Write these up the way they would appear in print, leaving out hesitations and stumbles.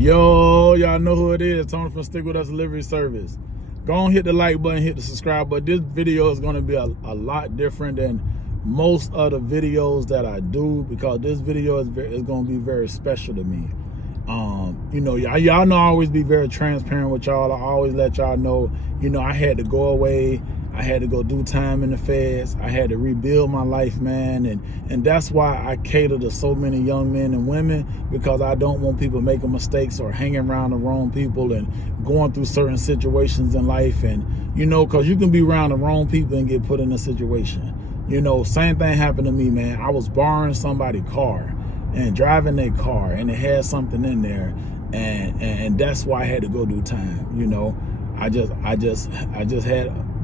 Yo, y'all know who it is. Tony from Stick With Us Delivery Service. Go on, hit the like button, hit the subscribe button. This video is going to be a lot different than most of the videos that I do, because this video is going to be very special to me. You know, y'all know I always be very transparent with y'all. I always let y'all know, you know, I had to go away. I had to go do time in the feds. I had to rebuild my life, man. And that's why I cater to so many young men and women, because I don't want people making mistakes or hanging around the wrong people and going through certain situations in life. And, you know, because you can be around the wrong people and get put in a situation. You know, same thing happened to me, man. I was borrowing somebody's car and driving their car, and it had something in there. And that's why I had to go do time. You know, I just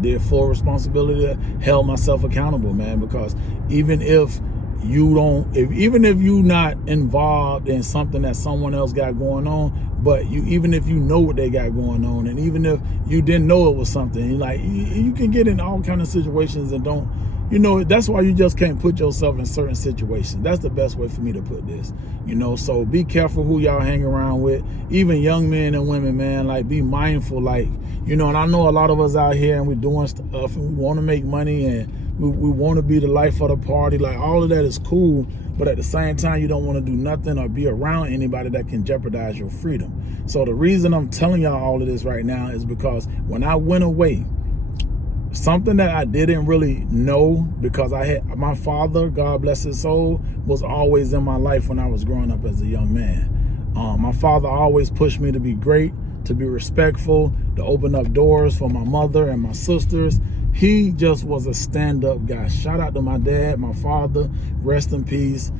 did full responsibility, held myself accountable, man, because even if you not involved in something that someone else got going on, but even if you know what they got going on, and even if you didn't know it was something, like, you can get in all kind of situations and don't, you know, that's why you just can't put yourself in certain situations. That's the best way for me to put this, you know. So be careful who y'all hang around with, even young men and women, man. Like, be mindful, like, you know. And I know a lot of us out here, and we're doing stuff, and we want to make money, and we want to be the life of the party. Like, all of that is cool, but at the same time, you don't want to do nothing or be around anybody that can jeopardize your freedom. So the reason I'm telling y'all all of this right now is because when I went away, something that I didn't really know, because I had my father, God bless his soul, was always in my life when I was growing up as a young man. My father always pushed me to be great, to be respectful, to open up doors for my mother and my sisters. He just was a stand-up guy. Shout out to my dad, my father, rest in peace.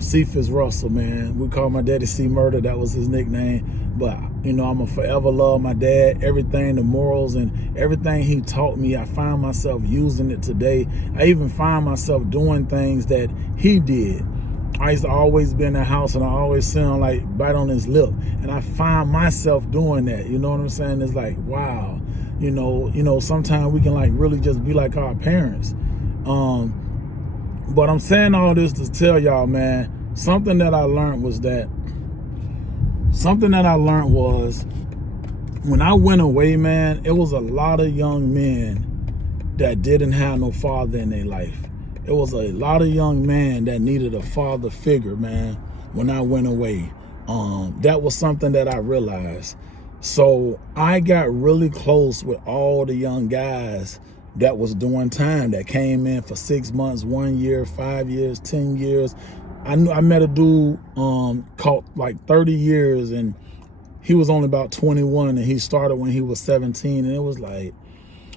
Cephas Russell, man. We call my daddy C Murder. That was his nickname. But, you know, I'm going to forever love my dad. Everything, the morals and everything he taught me, I find myself using it today. I even find myself doing things that he did. I used to always be in the house, and I always see him, like, bite on his lip. And I find myself doing that. You know what I'm saying? It's like, wow. You know, sometimes we can, like, really just be like our parents. But I'm saying all this to tell y'all, man, something that I learned was when I went away, man, it was a lot of young men that didn't have no father in their life. It was a lot of young men that needed a father figure, man, when I went away. That was something that I realized. So I got really close with all the young guys that was doing time, that came in for 6 months, 1 year, 5 years, 10 years. I met a dude called like 30 years, and he was only about 21, and he started when he was 17. And it was like,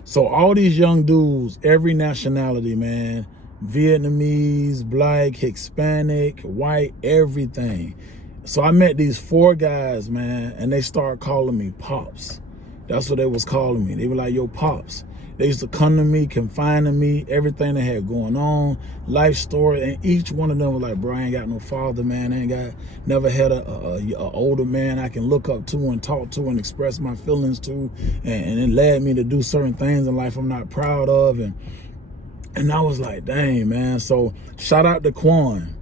so all these young dudes, every nationality, man, Vietnamese, black, Hispanic, white, everything. So I met these 4 guys, man, and they started calling me Pops. That's what they was calling me. They were like, yo, Pops. They used to come to me, confide in me, everything they had going on, life story, and each one of them was like, bro, I ain't got no father, man. I ain't never had a older man I can look up to and talk to and express my feelings to, and it led me to do certain things in life I'm not proud of, and I was like, dang, man. So shout out to Quan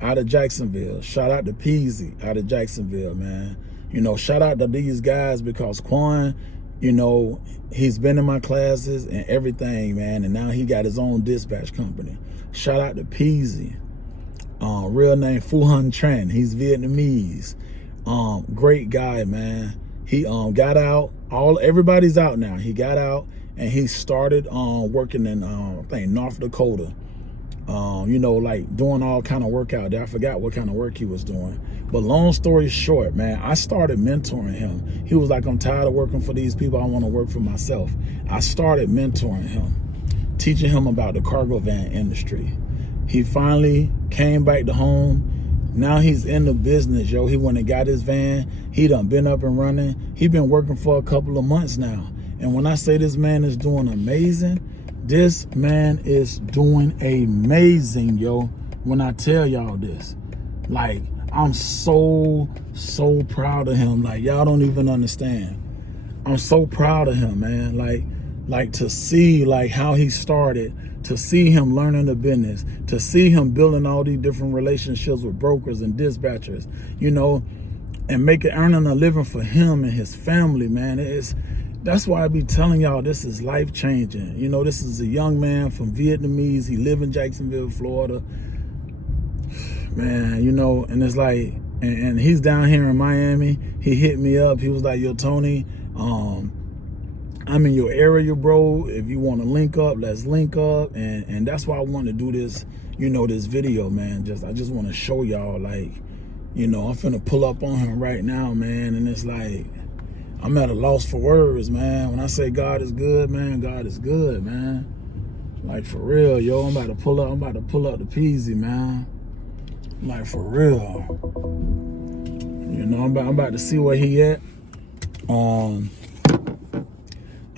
out of Jacksonville. Shout out to Peasy out of Jacksonville, man. You know, shout out to these guys, because Quan, you know, he's been in my classes and everything, man, and now he got his own dispatch company. Shout out to Peasy. Real name Phu Hun Tran. He's Vietnamese. Great guy, man. He got out. Everybody's out now. He got out and he started working in I think North Dakota. You know, like doing all kind of work out there. I forgot what kind of work he was doing. But long story short, man, I started mentoring him. He was like, I'm tired of working for these people. I want to work for myself. I started mentoring him, teaching him about the cargo van industry. He finally came back to home. Now he's in the business, yo. He went and got his van. He done been up and running. He been working for a couple of months now. And when I say this man is doing amazing, this man is doing amazing, yo. When I tell y'all this, like, I'm so proud of him. Like, y'all don't even understand. I'm so proud of him, man. Like to see like how he started, to see him learning the business, to see him building all these different relationships with brokers and dispatchers. You know, and earning a living for him and his family, man. That's why I be telling y'all this is life changing. You know, this is a young man from Vietnamese. He live in Jacksonville, Florida. Man, you know, and it's like, and he's down here in Miami. He hit me up. He was like, yo, Tony, I'm in your area, bro. If you want to link up, let's link up. And that's why I wanted to do this, you know, this video, man. I just want to show y'all, like, you know, I'm finna pull up on him right now, man. And it's like, I'm at a loss for words, man. When I say God is good, man, God is good, man. Like, for real, yo. I'm about to pull up the Peasy, man. Like, for real. You know, I'm about to see where he at.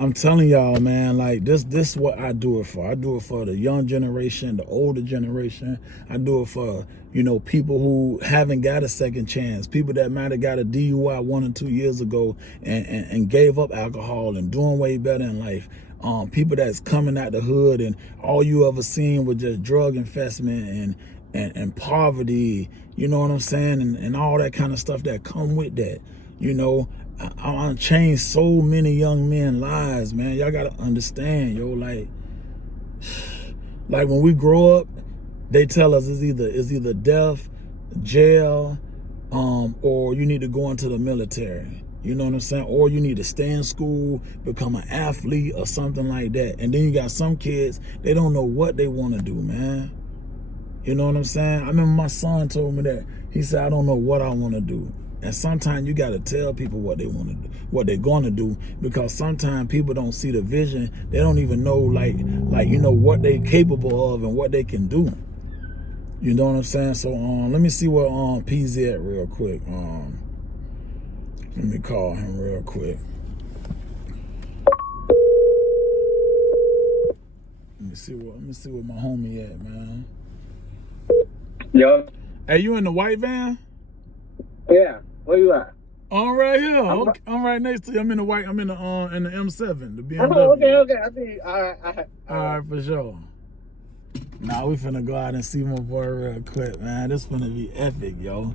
I'm telling y'all, man, like, this what I do it for. I do it for the young generation, the older generation. I do it for, you know, people who haven't got a second chance, people that might have got a DUI 1 or 2 years ago and gave up alcohol and doing way better in life. People that's coming out the hood and all you ever seen was just drug infestment and poverty, you know what I'm saying? And all that kind of stuff that come with that, you know. I changed so many young men's lives, man. Y'all gotta understand, yo. Like when we grow up, they tell us it's either death, jail, or you need to go into the military. You know what I'm saying? Or you need to stay in school, become an athlete or something like that. And then you got some kids, they don't know what they want to do, man. You know what I'm saying? I remember my son told me that. He said, I don't know what I want to do. And sometimes you got to tell people what they want to do, what they're going to do, because sometimes people don't see the vision. They don't even know, like you know, what they're capable of and what they can do. You know what I'm saying? So let me see where PZ at real quick. Let me call him real quick. Let me see where my homie at, man. Yo. Hey, you in the white van? Yeah. Where you at? I'm right here. I'm right next to you. I'm in the white. I'm in the M7, the BMW. Oh, okay. I see you. All right, for sure. Nah, we finna go out and see my boy real quick, man. This finna be epic, yo.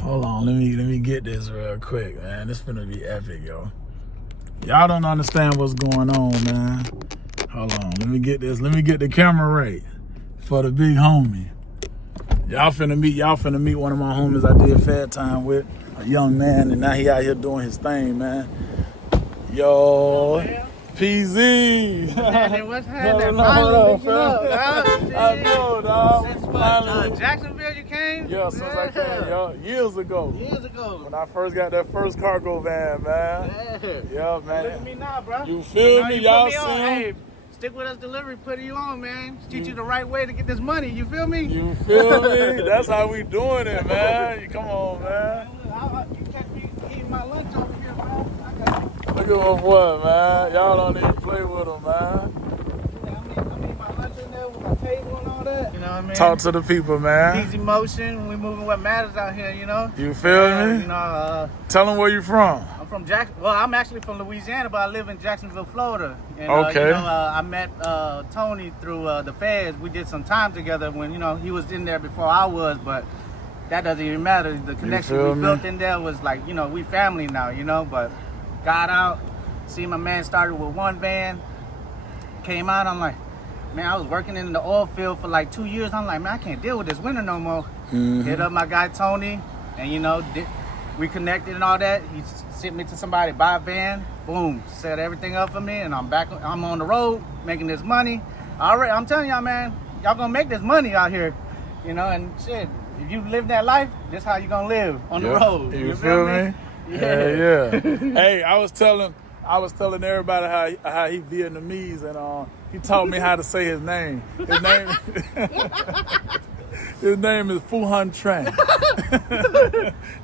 Hold on, let me get this real quick, man. This finna be epic, yo. Y'all don't understand what's going on, man. Hold on, let me get this. Let me get the camera right for the big homie. Y'all finna meet one of my homies I did fair time with, a young man, and now he out here doing his thing, man. Yo, PZ. What's happening? I know, dog. Since Jacksonville you came? Yeah, since I came, yo, years ago. When I first got that first cargo van, man. Yeah, man. Look at me now, bro. You feel me? Y'all see him? Hey, Stick With Us Delivery put you on, man. Teach you the right way to get this money. You feel me? You feel me? That's how we doing it, man. You come on, man. You catch me eating my lunch over here, man. Look at my boy, man. Y'all don't even play with him, man. I'm eating my lunch in there with my table and all that. You know what I mean? Talk to the people, man. Easy motion. We moving what matters out here, you know? You feel me? You know, tell them where you from. I'm from I'm actually from Louisiana, but I live in Jacksonville, Florida. And, okay. You know, I met Tony through the feds. We did some time together when, you know, he was in there before I was, but that doesn't even matter. The connection we built in there was like, you know, we family now, you know, but got out, see my man started with one van, came out, I'm like, man, I was working in the oil field for like 2 years. I'm like, man, I can't deal with this winter no more. Hit up my guy Tony, and you know, we connected and all that. He sent me to somebody, buy a van, boom, set everything up for me, and I'm back. I'm on the road making this money. Already, I'm telling y'all, man, y'all gonna make this money out here, you know. And shit, if you live that life, this how you gonna live on the road. You feel me? Yeah. Hey, I was telling everybody how he Vietnamese, and he taught me how to say his name. His name is Phu Han Tran.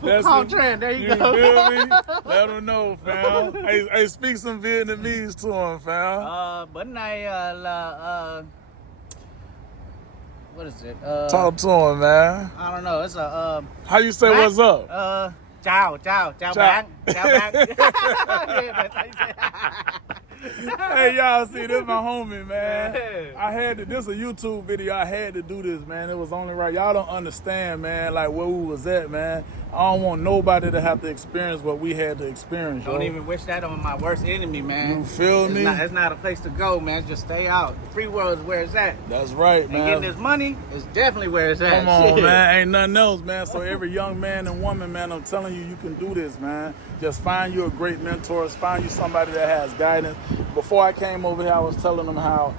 Phu Han Tran, there you go. You feel me? Let him know, fam. Hey, speak some Vietnamese to him, fam. Bữa nay what is it? Talk to him, man. I don't know. It's a how you say what's up? Chào bạn. Yeah, that's how you say. Hey, y'all, see, this my homie, man. Yeah. I had to, this a YouTube video. I had to do this, man. It was only right. Y'all don't understand, man, like where we was at, man. I don't want nobody to have to experience what we had to experience, Don't yo. even wish that on my worst enemy, man. You feel me? It's not a place to go, man. Just stay out. The free world is where it's at. That's right, And man. getting this money is definitely where it's at. Come on, Shit. man. Ain't nothing else, man. So every young man and woman, man, I'm telling you, you can do this, man. Just find you a great mentor. Find you somebody that has guidance. Before I came over here, I was telling them how,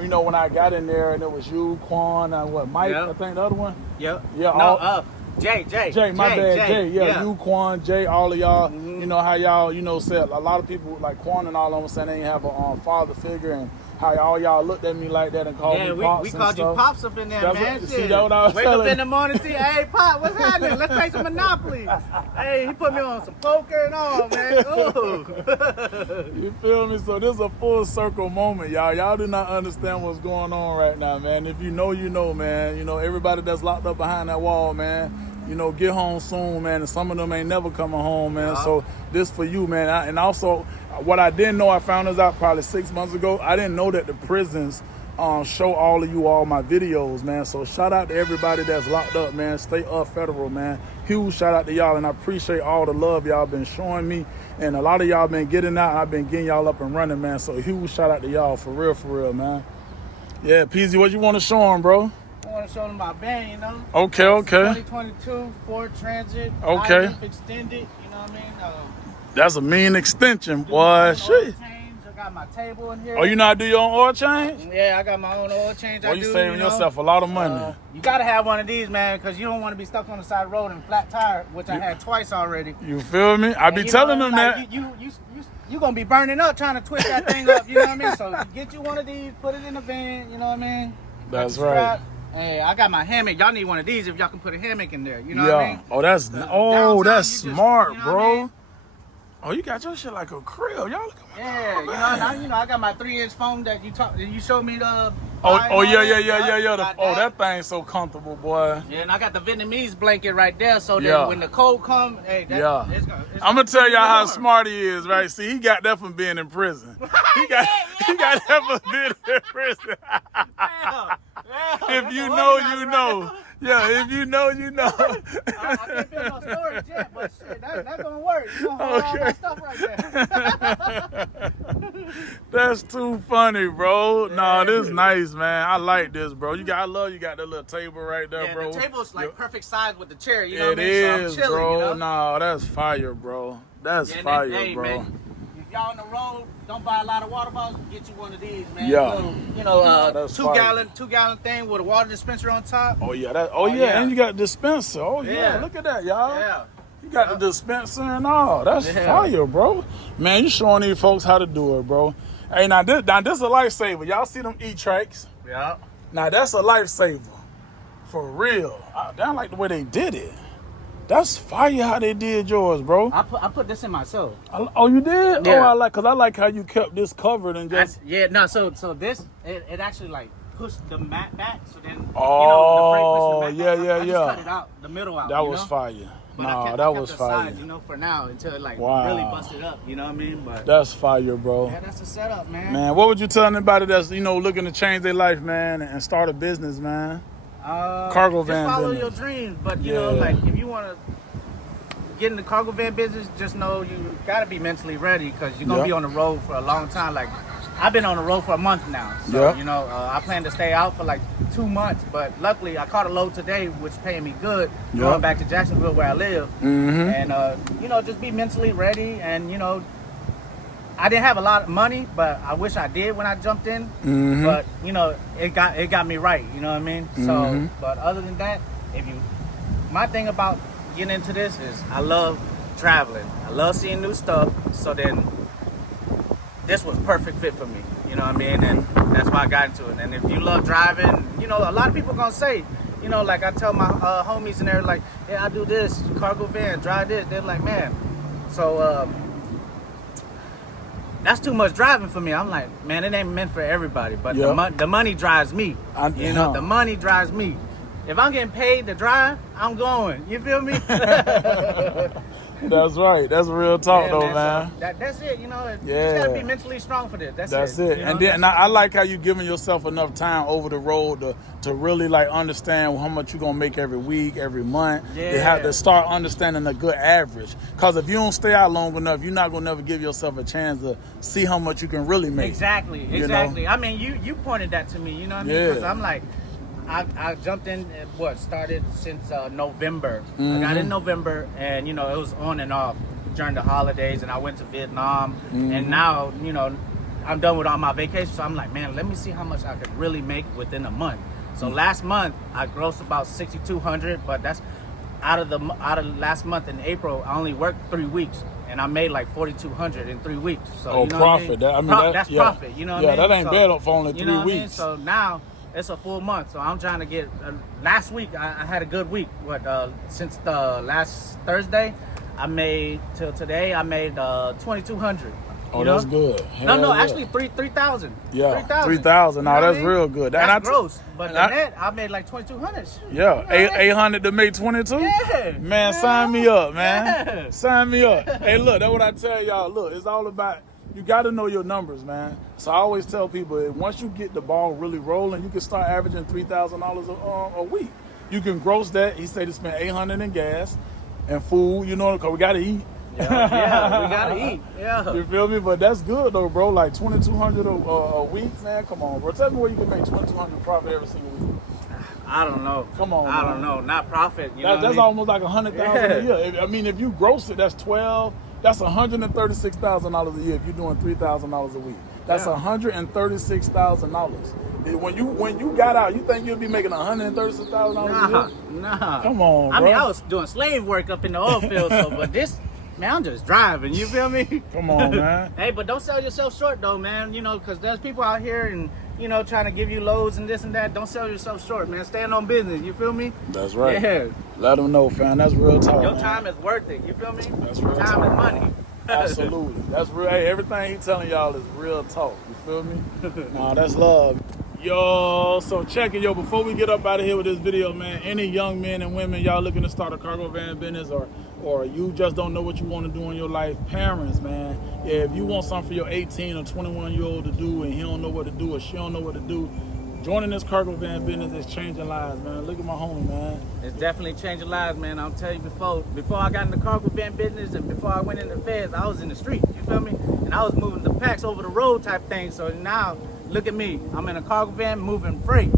you know, when I got in there and it was you, Quan, and what, Mike, Yep. I think the other one? Yep. Yeah, No, Jay, my bad, Jay. Yeah, you, Quan, Jay, all of y'all. Mhm. You know how y'all, you know, said a lot of people like Quan and all of them saying they ain't have a father figure, and how all y'all looked at me like that and called Yeah, me pops we and called you stuff. Pops up in there, That's man. what- Shit. see, that's what I was Wake up telling in the morning, see, hey, Pop, what's happening? Let's play some Monopoly. Hey, he put me on some poker and all, man. Ooh. You feel me? So this is a full circle moment, y'all. Y'all do not understand what's going on right now, man. If you know, you know, man. You know, everybody that's locked up behind that wall, man, you know, get home soon, man. And some of them ain't never coming home, man. Yeah. So this for you, man. And also, what I didn't know, I found this out probably 6 months ago. I didn't know that the prisons show all of you all my videos, man. So shout out to everybody that's locked up, man. Stay up federal, man. Huge shout out to y'all, and I appreciate all the love y'all been showing me. And a lot of y'all been getting out. I've been getting y'all up and running, man. So huge shout out to y'all, for real, man. Yeah, Peasy, what you want to show them, bro? I want to show them my van, you know. Okay. 2022 Ford Transit. Okay. IF extended, you know what I mean? That's a mean extension, Do boy. my own oil Shit. change. I got my table in here. Oh, you know how to do your own oil change? Yeah, I got my own oil change. Boy, I you do, saving you know. yourself a lot of money. You gotta have one of these, man, because you don't want to be stuck on the side of the road and flat tire, which I had twice already. You feel me? I be And, you telling know, them like, that. You gonna be burning up trying to twist that thing up. You know what I mean? So get you one of these, put it in the van. You know what I mean? Got That's the right. strap. Hey, I got my hammock. Y'all need one of these if y'all can put a hammock in there. You know what I mean? Oh, that's downtown, that's you just- smart, you know what I bro. mean? Oh, you got your shit like a crib. Y'all look at my Yeah, you know, I got my 3-inch foam that you showed me the. Oh, yeah. Oh, that thing's so comfortable, boy. Yeah, and I got the Vietnamese blanket right there, so that Yeah. when the cold come, hey, that, Yeah. it's I'm gonna tell y'all how warm. smart he is, right? See, he got that from being in prison. He got that from being in prison. If you know, you know. Yeah, if you know, you know. I can't feel no storage yet, but shit, that's gonna work. You know, hold all that stuff right there. That's too funny, bro. Nah, Yeah. this nice, man. I like this, bro. I love you got that little table right there, Yeah, bro. the table's like perfect size with the chair. You know It what I mean? So is, I'm chilling, bro. you know? Nah, that's fire, bro. That's Yeah, and fire, then, hey, bro. man, if y'all on the road, don't buy a lot of water bottles. Get you one of these, man. Yeah. Little, you know, That's two fire. gallon thing with a water dispenser on top. Oh yeah, yeah. and you got dispenser. Oh yeah, Yeah. look at that, y'all. Yeah. You got the dispenser and all. That's Yeah. fire, bro. Man, you showing these folks how to do it, bro. Hey, now this is a lifesaver. Y'all see them E-Tracks? Yeah. Now that's a lifesaver, for real. I like the way they did it. That's fire how they did yours, bro. I put this in myself. Oh, you did? Yeah. Oh, I like how you kept this covered and just. So this it actually like pushed the mat back, so then Oh, the frame pushed the mat back. yeah. I just cut it out, the middle out. That you was know? fire. But Nah, I kept that was the fire. sides, you know, for now until it like Wow. really busted up. You know what I mean? But That's fire, bro. yeah, that's the setup, man. Man, what would you tell anybody that's, looking to change their life, man, and start a business, man? Cargo van Just follow business. your dreams, but you know, Yeah. like if you want to get in the cargo van business, just know you got to be mentally ready because you're gonna Yep. be on the road for a long time. Like I've been on the road for a month now, so Yep. I plan to stay out for like 2 months. But luckily, I caught a load today, which paying me good. Yep. Going back to Jacksonville where I live, Mm-hmm. and just be mentally ready. And I didn't have a lot of money, but I wish I did when I jumped in. Mm-hmm. But it got me right. You know what I mean? Mhm. So, but other than that, my thing about getting into this is I love traveling. I love seeing new stuff. So then, this was perfect fit for me. You know what I mean? And that's why I got into it. And if you love driving, a lot of people gonna say, like I tell my homies and they're like, yeah, I do this cargo van, drive this. They're like, man, so. That's too much driving for me. I'm like, man, it ain't meant for everybody. But Yep. the money drives me. Yeah. The money drives me. If I'm getting paid to drive, I'm going. You feel me? That's right. That's real talk, Yeah, though, man. So that's it. You know, you Yeah. just gotta be mentally strong for this. That's it. You know, And then I like how you giving yourself enough time over the road to really like understand how much you're gonna make every week, every month. Yeah. You have to start understanding a good average. Cause if you don't stay out long enough, you're not gonna never give yourself a chance to see how much you can really make. Exactly. You know? I mean, you pointed that to me. You know what I mean? Yeah. Because I'm like, I jumped in. Started since November. I got in November, and you know it was on and off during the holidays, and I went to Vietnam, and now you know I'm done with all my vacations. So I'm like, man, let me see how much I could really make within a month. So last month I grossed about 6,200, but that's out of last month in April. I only worked 3 weeks. And I made like 4,200 in 3 weeks. So, you know profit. What I mean? That's profit. You know what I mean? Yeah, that ain't bad for only 3 you know what weeks. I mean? So now it's a full month. So I'm trying to get. Last week I had a good week. Since the last Thursday, I made till today. I made 2,200. Oh, that's good. No, actually 3,000. Yeah, 3,000. 3,000. Now You know that's what I mean? real good. That's gross. But the net, I made like 2,200. Yeah, 800 to make 22. Yeah, man, sign me up, man. Yeah. Sign me up. Hey, look, that's what I tell y'all. Look, it's all about you got to know your numbers, man. So I always tell people, once you get the ball really rolling, you can start averaging $3,000 a week. You can gross that. He said to spend 800 in gas and food. You know, because we got to eat. Yeah, we gotta eat. Yeah. You feel me? But that's good though, bro. Like 2,200 a week, man. Come on, bro. Tell me where you can make 2,200 profit every single week. I don't know. Come on, I man. don't know. Not profit. You know That's what I mean? almost like 100,000 a year. I mean, if you gross it, that's 12. That's $136,000 a year. If you're doing $3,000 a week, that's $136,000. When you got out, you think you'll be making $136,000 a year? Nah. Come on, bro. I mean, I was doing slave work up in the oil field, but this, man, I'm just driving. You feel me? Come on, man. Hey, but don't sell yourself short, though, man. You know, because there's people out here and, you know, trying to give you loads and this and that. Don't sell yourself short, man. Stand on business. You feel me? That's right. Yeah. Let them know, fam. That's real talk. Your man. time is worth it. You feel me? That's real Time talk. is money. Absolutely. That's real. Hey, everything he telling y'all is real talk. You feel me? Nah, that's love. Yo, so check it, yo. Before we get up out of here with this video, man, any young men and women, y'all looking to start a cargo van business or you just don't know what you want to do in your life, parents, man, if you want something for your 18 or 21-year-old to do and he don't know what to do or she don't know what to do, joining this cargo van business is changing lives, man. Look at my homie, man. It's definitely changing lives, man. I'll tell you before I got in the cargo van business and before I went in the feds, I was in the street, you feel me? And I was moving the packs over the road type thing. So now, look at me. I'm in a cargo van moving freight.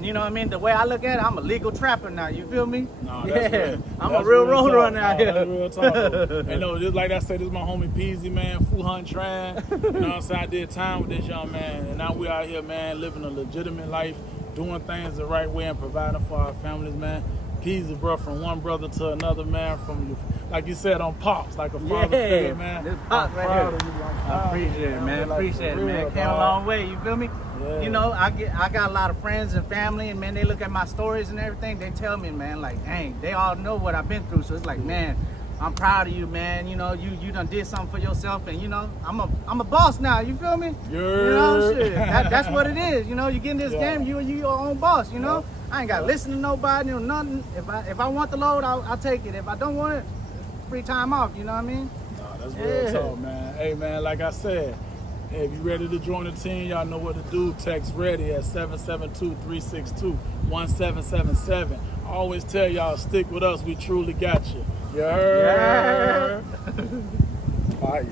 You know what I mean? The way I look at it, I'm a legal trapper now, you feel me? No, that's real. I'm That's a real real road talk. runner out No, here. that's real talk, though. And no, just like I said, this is my homie Peasy, man, Fuhan Tran. You know what I'm saying? I did time with this young man, and now we out here, man, living a legitimate life, doing things the right way and providing for our families, man. Peasy, bro, from one brother to another, man, from, like you said, on Pops, like a father figure, man. This Pops right proud here. of you. I'm I proud of you, appreciate it, man. Like, Appreciate for it, man. real, Came a dog. long way, you feel me? Yeah. You know, I got a lot of friends and family, and man, they look at my stories and everything. They tell me, man, like, dang, they all know what I've been through. So it's like, man, I'm proud of you, man. You know, you done did something for yourself, and you know, I'm a boss now. You feel me? Yeah. You know, shit. That's what it is. You know, you get in this Yeah. game, you your own boss. You know, I ain't got to listen to nobody or nothing. If I want the load, I'll take it. If I don't want it, free time off. You know what I mean? Nah, that's real talk, man. Hey, man, like I said, hey, if you ready to join the team, y'all know what to do. Text READY at 772-362-1777. I always tell y'all, stick with us. We truly got you. You heard? Fire.